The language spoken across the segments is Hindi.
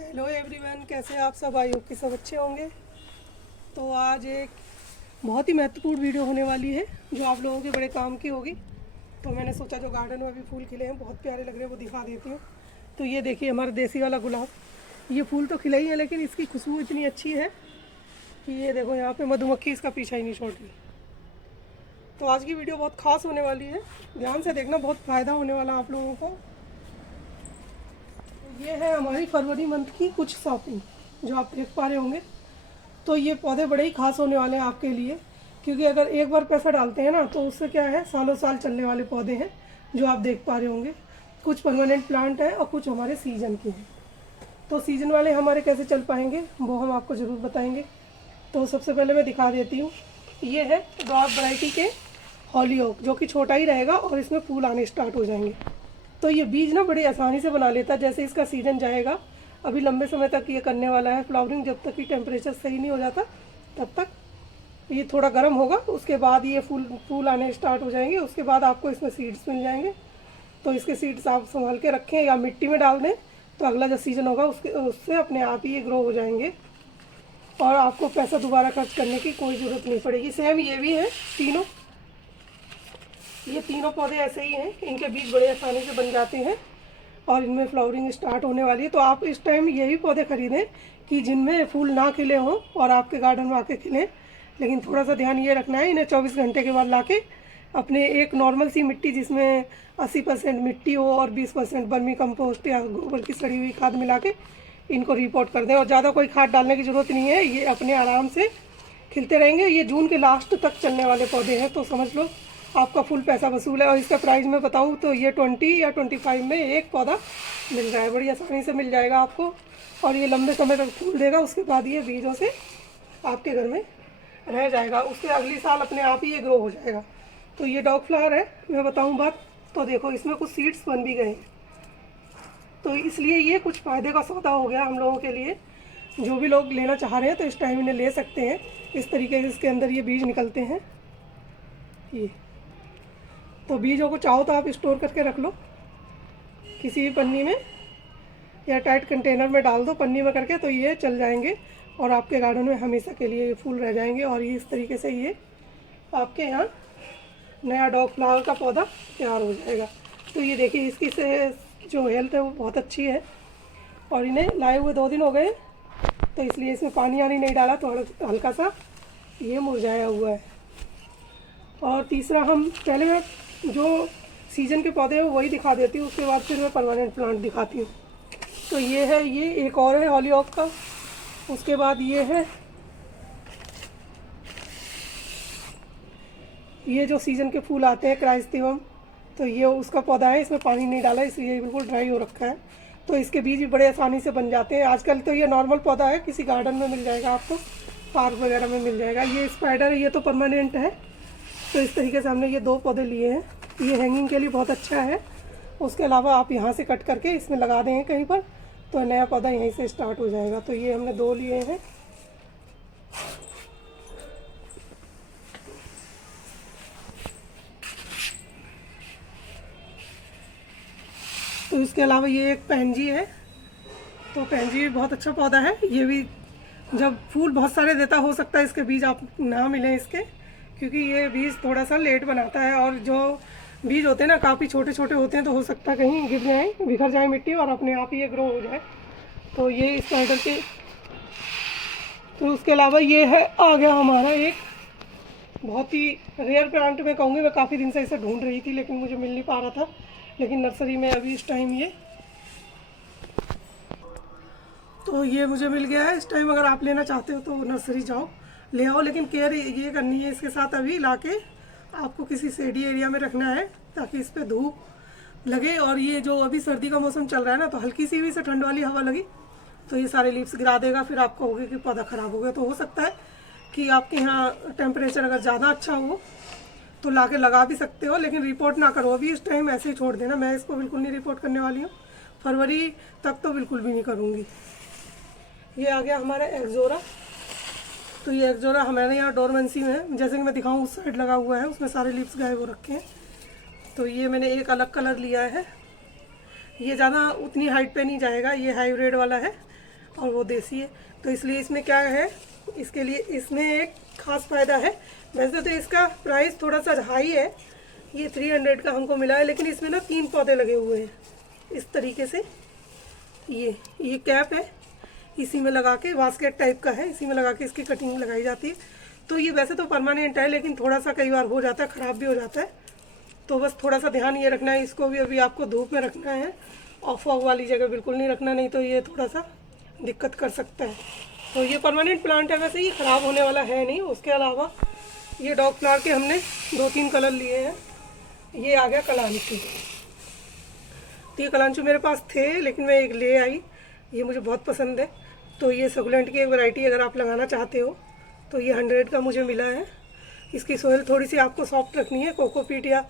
हेलो एवरीवन, कैसे आप सब? आई होप कि सब अच्छे होंगे। तो आज एक बहुत ही महत्वपूर्ण वीडियो होने वाली है जो आप लोगों के बड़े काम की होगी। तो मैंने सोचा जो गार्डन में अभी फूल खिले हैं बहुत प्यारे लग रहे हैं वो दिखा देती हूँ। तो ये देखिए हमारा देसी वाला गुलाब, ये फूल तो खिला ही है लेकिन इसकी खुशबू इतनी अच्छी है कि ये देखो यहाँ पे मधुमक्खी इसका पीछा ही नहीं छोड़ रही। तो आज की वीडियो बहुत खास होने वाली है, ध्यान से देखना, बहुत फ़ायदा होने वाला आप लोगों को। ये है हमारी फरवरी मंथ की कुछ शॉपिंग जो आप देख पा रहे होंगे। तो ये पौधे बड़े ही खास होने वाले हैं आपके लिए, क्योंकि अगर एक बार पैसा डालते हैं ना तो उससे क्या है, सालों साल चलने वाले पौधे हैं जो आप देख पा रहे होंगे। कुछ परमानेंट प्लांट है और कुछ हमारे सीजन के हैं। तो सीजन वाले हमारे कैसे चल पाएंगे वो हम आपको ज़रूर बताएंगे। तो सबसे पहले मैं दिखा देती हूँ, ये है डॉग वैरायटी के हॉलीओक, जो कि छोटा ही रहेगा और इसमें फूल आने स्टार्ट हो जाएंगे। तो ये बीज ना बड़ी आसानी से बना लेता है। जैसे इसका सीजन जाएगा, अभी लंबे समय तक ये करने वाला है फ्लावरिंग, जब तक कि टेम्परेचर सही नहीं हो जाता तब तक। ये थोड़ा गर्म होगा, उसके बाद ये फूल आने स्टार्ट हो जाएंगे। उसके बाद आपको इसमें सीड्स मिल जाएंगे। तो इसके सीड्स आप संभाल के रखें या मिट्टी में डाल दें, तो अगला जो सीज़न होगा उससे अपने आप ही ये ग्रो हो जाएंगे और आपको पैसा दोबारा खर्च करने की कोई ज़रूरत नहीं पड़ेगी। सेम ये भी है तीनों, ये तीनों पौधे ऐसे ही हैं, इनके बीज बड़े आसानी से बन जाते हैं और इनमें फ्लावरिंग स्टार्ट होने वाली है। तो आप इस टाइम यही पौधे खरीदें कि जिनमें फूल ना खिले हों और आपके गार्डन में आके खिलें। लेकिन थोड़ा सा ध्यान ये रखना है, इन्हें 24 घंटे के बाद लाके अपने एक नॉर्मल सी मिट्टी जिसमें 80% मिट्टी हो और 20% वर्मी कंपोस्ट या गोबर की सड़ी हुई खाद मिला के इनको रिपोर्ट कर दें। और ज़्यादा कोई खाद डालने की ज़रूरत नहीं है, ये अपने आराम से खिलते रहेंगे। ये जून के लास्ट तक चलने वाले पौधे हैं, तो समझ लो आपका फुल पैसा वसूल है। और इसका प्राइस मैं बताऊं तो ये 20 या 25 में एक पौधा मिल रहा है, बड़ी आसानी से मिल जाएगा आपको। और ये लंबे समय तक फूल देगा, उसके बाद ये बीजों से आपके घर में रह जाएगा, उसके अगली साल अपने आप ही ये ग्रो हो जाएगा। तो ये डॉग फ्लावर है, मैं बताऊँ बात, तो देखो इसमें कुछ सीड्स बन भी गए हैं। तो इसलिए ये कुछ फ़ायदे का सौदा हो गया हम लोगों के लिए। जो भी लोग लेना चाह रहे हैं तो इस टाइम इन्हें ले सकते हैं। इस तरीके से इसके अंदर ये बीज निकलते हैं। ये तो बीजों को चाहो तो आप स्टोर करके रख लो किसी भी पन्नी में या टाइट कंटेनर में डाल दो पन्नी में करके, तो ये चल जाएंगे और आपके गार्डन में हमेशा के लिए ये फूल रह जाएंगे। और ये इस तरीके से ये आपके यहाँ नया डॉग फ्लावर का पौधा तैयार हो जाएगा। तो ये देखिए इसकी से जो हेल्थ है वो बहुत अच्छी है। और इन्हें लाए हुए 2 दिन हो गए, तो इसलिए इसमें पानी आनी नहीं डाला, तो हल्का सा ये मुरझाया हुआ है। और तीसरा, हम पहले मैं जो सीजन के पौधे हैं वही दिखा देती हूँ, उसके बाद फिर मैं परमानेंट प्लांट दिखाती हूँ। तो ये है, ये एक और है हॉलीऑक का। उसके बाद ये है, ये जो सीजन के फूल आते हैं क्राइसैंथेमम, तो ये उसका पौधा है। इसमें पानी नहीं डाला इसलिए बिल्कुल ड्राई हो रखा है। तो इसके बीज भी बड़े आसानी से बन जाते हैं। आजकल तो ये नॉर्मल पौधा है, किसी गार्डन में मिल जाएगा आपको, पार्क वगैरह में मिल जाएगा। ये स्पाइडर है, ये तो परमानेंट है। तो इस तरीके से हमने ये 2 पौधे लिए हैं। ये हैंगिंग के लिए बहुत अच्छा है। उसके अलावा आप यहाँ से कट करके इसमें लगा देंगे कहीं पर, तो नया पौधा यहीं से स्टार्ट हो जाएगा। तो ये हमने 2 लिए हैं। तो इसके अलावा ये एक पैंजी है। तो पैंजी भी बहुत अच्छा पौधा है। ये भी जब फूल बहुत सारे देता, हो सकता है इसके बीज आप ना मिलें इसके, क्योंकि ये बीज थोड़ा सा लेट बनाता है। और जो बीज होते हैं ना काफ़ी छोटे छोटे होते हैं, तो हो सकता है कहीं गिर जाए, बिखर जाए मिट्टी और अपने आप ही ये ग्रो हो जाए। तो ये स्पाइडर के। तो उसके अलावा ये है, आ गया हमारा एक बहुत ही रेयर प्लांट में कहूँगी। मैं काफ़ी दिन से इसे ढूंढ रही थी लेकिन मुझे मिल नहीं पा रहा था, लेकिन नर्सरी में अभी इस टाइम ये, तो ये मुझे मिल गया है इस टाइम। अगर आप लेना चाहते हो तो नर्सरी जाओ ले आओ, लेकिन केयर ये करनी है इसके साथ, अभी लाके आपको किसी शेडी एरिया में रखना है ताकि इस पर धूप लगे। और ये जो अभी सर्दी का मौसम चल रहा है ना, तो हल्की सी भी से ठंड वाली हवा लगी तो ये सारे लीव्स गिरा देगा, फिर आपको होगी कि पौधा ख़राब हो गया। तो हो सकता है कि आपके यहाँ टेम्परेचर अगर ज़्यादा अच्छा हो तो ला के लगा भी सकते हो, लेकिन रिपोर्ट ना करो अभी, इस टाइम ऐसे ही छोड़ देना। मैं इसको बिल्कुल नहीं रिपोर्ट करने वाली हूँ, फरवरी तक तो बिल्कुल भी नहीं करूँगी। ये आ गया हमारा एक्जोरा। तो ये एक्जोरा हमारे यहाँ डोरमेंसी में है, जैसे कि मैं दिखाऊँ उस साइड लगा हुआ है, उसमें सारे लीव्स गायब हो रखे हैं। तो ये मैंने एक अलग कलर लिया है। ये ज़्यादा उतनी हाइट पे नहीं जाएगा, ये हाइब्रिड वाला है। और वो देसी है। तो इसलिए इसमें क्या है, इसके लिए इसमें एक ख़ास फ़ायदा है। वैसे तो इसका प्राइस थोड़ा सा हाई है, ये 300 का हमको मिला है, लेकिन इसमें ना 3 पौधे लगे हुए हैं इस तरीके से। ये कैप है, इसी में लगा के, बास्केट टाइप का है, इसी में लगा के इसकी कटिंग लगाई जाती है। तो ये वैसे तो परमानेंट है, लेकिन थोड़ा सा कई बार हो जाता है, ख़राब भी हो जाता है। तो बस थोड़ा सा ध्यान ये रखना है, इसको भी अभी आपको धूप में रखना है और फॉग वाली जगह बिल्कुल नहीं रखना, नहीं तो ये थोड़ा सा दिक्कत कर सकता है। तो ये परमानेंट प्लांट है, वैसे ये ख़राब होने वाला है नहीं। उसके अलावा ये डॉग फ्लावर के हमने 2-3 कलर लिए हैं। ये आ गया कलांचू। तो ये कलांचू मेरे पास थे, लेकिन मैं एक ले आई, ये मुझे बहुत पसंद है। तो ये सकुलेंट की एक वैरायटी अगर आप लगाना चाहते हो तो ये 100 का मुझे मिला है। इसकी सोयल थोड़ी सी आपको सॉफ्ट रखनी है, कोकोपीट या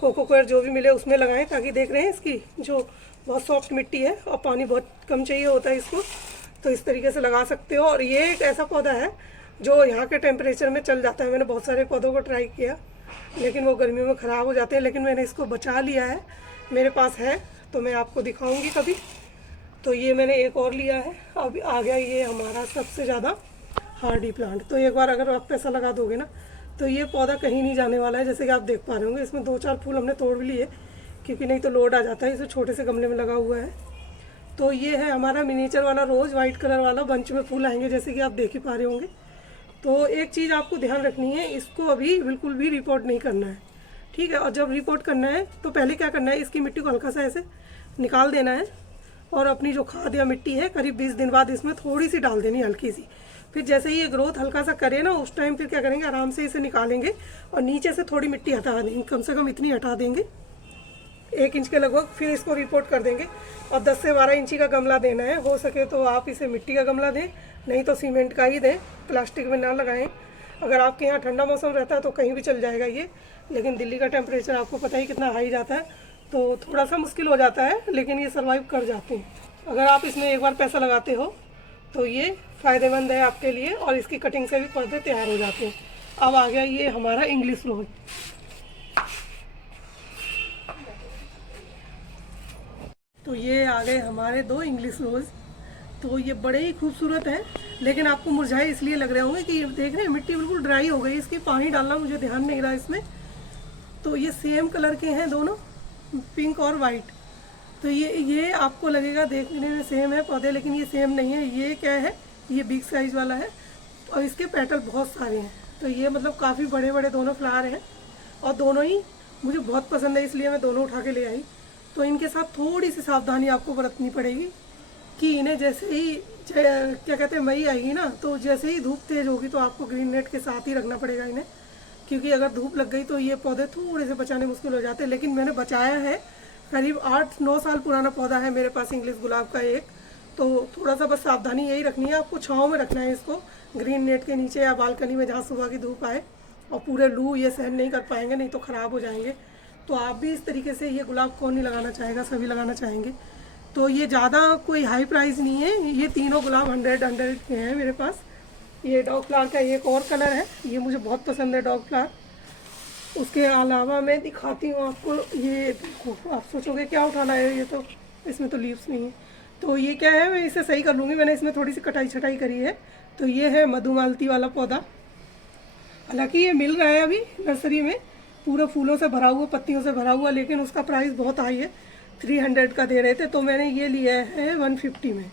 कोकोकोयर जो भी मिले उसमें लगाएं, ताकि देख रहे हैं इसकी जो बहुत सॉफ्ट मिट्टी है और पानी बहुत कम चाहिए होता है इसको, तो इस तरीके से लगा सकते हो। और ये एक ऐसा पौधा है जो यहाँ के टेम्परेचर में चल जाता है। मैंने बहुत सारे पौधों को ट्राई किया, लेकिन वो गर्मियों में ख़राब हो जाते हैं, लेकिन मैंने इसको बचा लिया है, मेरे पास है, तो मैं आपको दिखाऊंगी कभी। तो ये मैंने एक और लिया है। अब आ गया ये हमारा सबसे ज़्यादा हार्डी प्लांट। तो एक बार अगर आप पैसा लगा दोगे ना तो ये पौधा कहीं नहीं जाने वाला है। जैसे कि आप देख पा रहे होंगे, इसमें 2-4 फूल हमने तोड़ भी लिए, क्योंकि नहीं तो लोड आ जाता है। इसे छोटे से गमले में लगा हुआ है। तो ये है हमारा मिनीचर वाला रोज़, वाइट कलर वाला, बंच में फूल आएंगे जैसे कि आप देख ही पा रहे होंगे। तो एक चीज़ आपको ध्यान रखनी है, इसको अभी बिल्कुल भी रिपोर्ट नहीं करना है, ठीक है। और जब रिपोर्ट करना है तो पहले क्या करना है, इसकी मिट्टी को हल्का सा ऐसे निकाल देना है, और अपनी जो खाद या मिट्टी है करीब 20 दिन बाद इसमें थोड़ी सी डाल देनी, हल्की सी। फिर जैसे ही ये ग्रोथ हल्का सा करे ना, उस टाइम फिर क्या करेंगे, आराम से इसे निकालेंगे और नीचे से थोड़ी मिट्टी हटा देंगे, कम से कम इतनी हटा देंगे, 1 इंच के लगभग। फिर इसको रिपोर्ट कर देंगे। और 10 से 12 इंची का गमला देना है। हो सके तो आप इसे मिट्टी का गमला दें, नहीं तो सीमेंट का ही दें, प्लास्टिक में ना लगाएं। अगर आपके यहाँ ठंडा मौसम रहता है तो कहीं भी चल जाएगा ये, लेकिन दिल्ली का टेम्परेचर आपको पता ही कितना हाई जाता है, तो थोड़ा सा मुश्किल हो जाता है, लेकिन ये सर्वाइव कर जाते हैं। अगर आप इसमें एक बार पैसा लगाते हो तो ये फ़ायदेमंद है आपके लिए, और इसकी कटिंग से भी पौधे तैयार हो जाते हैं। अब आ गया ये हमारा इंग्लिश रोज। तो ये आ गए हमारे 2 इंग्लिश रोज़। तो ये बड़े ही खूबसूरत हैं, लेकिन आपको मुरझाए इसलिए लग रहे होंगे कि ये देख रहे हैं मिट्टी बिल्कुल ड्राई हो गई, इसकी पानी डालना मुझे ध्यान नहीं रहा इसमें। तो ये सेम कलर के हैं दोनों, पिंक और वाइट। तो ये आपको लगेगा देखने में सेम है पौधे, लेकिन ये सेम नहीं है। ये क्या है, ये बिग साइज वाला है और इसके पेटल बहुत सारे हैं। तो ये मतलब काफ़ी बड़े बड़े दोनों फ्लावर हैं, और दोनों ही मुझे बहुत पसंद है, इसलिए मैं दोनों उठा के ले आई। तो इनके साथ थोड़ी सी सावधानी आपको बरतनी पड़ेगी कि इन्हें जैसे ही क्या कहते हैं मई आएगी ना, तो जैसे ही धूप तेज़ होगी तो आपको ग्रीन नेट के साथ ही रखना पड़ेगा इन्हें, क्योंकि अगर धूप लग गई तो ये पौधे थोड़े से बचाने मुश्किल हो जाते हैं। लेकिन मैंने बचाया है, करीब 8-9 साल पुराना पौधा है मेरे पास इंग्लिश गुलाब का एक। तो थोड़ा सा बस सावधानी यही रखनी है, आपको छाँव में रखना है इसको, ग्रीन नेट के नीचे या बालकनी में जहाँ सुबह की धूप आए, और पूरे लू ये सहन नहीं कर पाएंगे, नहीं तो ख़राब हो जाएंगे। तो आप भी इस तरीके से, ये गुलाब कौन नहीं लगाना चाहेगा, सभी लगाना चाहेंगे। तो ये ज़्यादा कोई हाई प्राइस नहीं है, ये तीनों गुलाब 100 के हैं मेरे पास। ये डॉग फ्लावर का एक और कलर है, ये मुझे बहुत पसंद है डॉग फ्लावर। उसके अलावा मैं दिखाती हूँ आपको, ये आप सोचोगे क्या उठाना है, ये तो इसमें तो लीव्स नहीं है। तो ये क्या है, मैं इसे सही कर लूँगी, मैंने इसमें थोड़ी सी कटाई छटाई करी है। तो ये है मधुमालती वाला पौधा। हालांकि ये मिल रहा है अभी नर्सरी में, पूरा फूलों से भरा हुआ, पत्तियों से भरा हुआ, लेकिन उसका प्राइस बहुत हाई है, 300 का दे रहे थे। तो मैंने ये लिया है 150 में,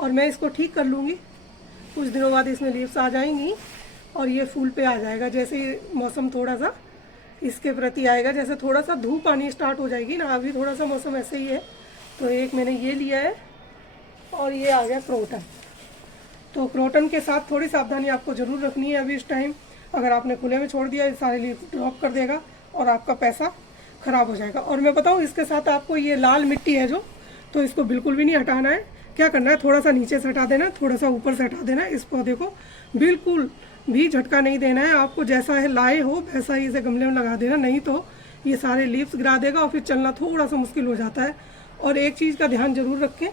और मैं इसको ठीक कर लूँगी। कुछ दिनों बाद इसमें लीव्स आ जाएंगी और ये फूल पे आ जाएगा, जैसे ही मौसम थोड़ा सा इसके प्रति आएगा, जैसे थोड़ा सा धूप आनी स्टार्ट हो जाएगी ना, अभी थोड़ा सा मौसम ऐसे ही है। तो एक मैंने ये लिया है, और ये आ गया क्रोटन। तो क्रोटन के साथ थोड़ी सावधानी आपको ज़रूर रखनी है अभी इस टाइम। अगर आपने खुले में छोड़ दिया, ये सारे लीव ड्रॉप कर देगा और आपका पैसा ख़राब हो जाएगा। और मैं बताऊँ, इसके साथ आपको ये लाल मिट्टी है जो, तो इसको बिल्कुल भी नहीं हटाना है। क्या करना है, थोड़ा सा नीचे से हटा देना, थोड़ा सा ऊपर से हटा देना। इस पौधे को बिल्कुल भी झटका नहीं देना है आपको, जैसा है लाए हो वैसा ही इसे गमले में लगा देना, नहीं तो ये सारे लीव्स गिरा देगा और फिर चलना थोड़ा सा मुश्किल हो जाता है। और एक चीज़ का ध्यान जरूर रखें,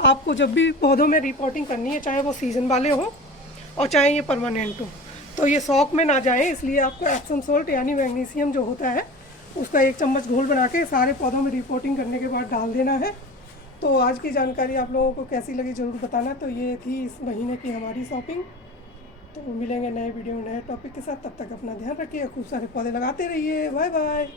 आपको जब भी पौधों में रिपोर्टिंग करनी है, चाहे वो सीजन वाले हो और चाहे ये परमानेंट हो, तो ये शौक में ना जाए। इसलिए आपको एप्सम सोल्ट यानी मैग्नीशियम जो होता है, उसका 1 चम्मच घोल बना के सारे पौधों में रिपोर्टिंग करने के बाद डाल देना है। तो आज की जानकारी आप लोगों को कैसी लगी ज़रूर बताना। तो ये थी इस महीने की हमारी शॉपिंग। तो मिलेंगे नए वीडियो में नए टॉपिक के साथ, तब तक अपना ध्यान रखिए, खूब सारे पौधे लगाते रहिए। Bye bye.